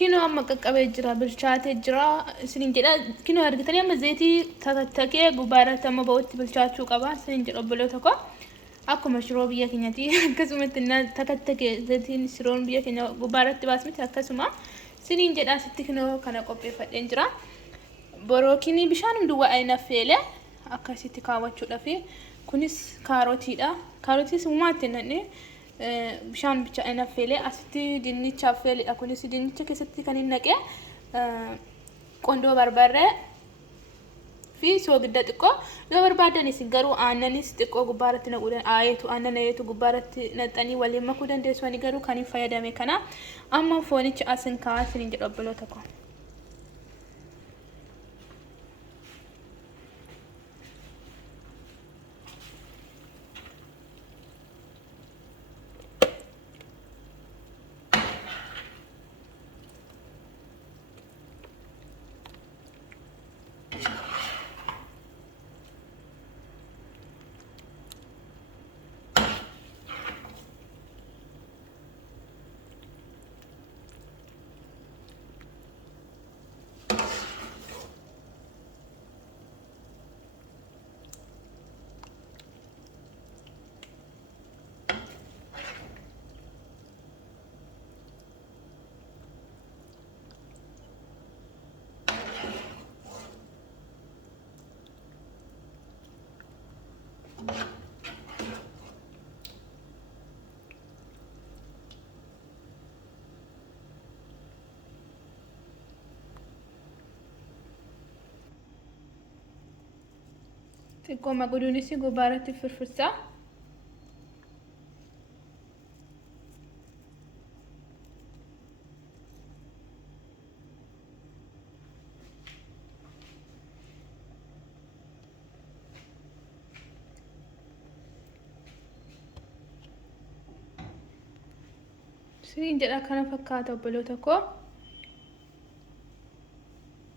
kinoo amma qaqqabee jira bilchaatee jira isiniin jedha kinoo argitanii amma zayitii takee gubbaarratti amma ba'utti bilchaachuu qaba isiniin jedha obboloota koo akkuma shiroo biyya keenyaati akkasumatti takee zayitiin shiroon biyya keenya gubbaarratti baasmiti akkasuma isiniin jedha sitti kinoo kana qopheeffadheen jira borookinii bishaanum duwwaa ayina feele akkasitti kaawwachuudhaaf kunis kaarotiidha kaarotiis uumaatti nanne bishaan bicha ayina feele asitti dinnicha feele kunis dinnicha keessatti kan hin naqee qondoo barbarree fi soogidda xiqqoo yoo barbaadan isin garuu aannanis xiqqoo gubbaarratti naquudhaan aannan ayeetu gubbaarratti naxxanii waliin makuu dandeessu ani garuu kan hin fayyadame kana amma foonicha asin kaa'asin jedhu obboloota koo xiqqoo maquduunis gubbaarratti firfirsaa isiniin jedha kana fakkaata obboloota koo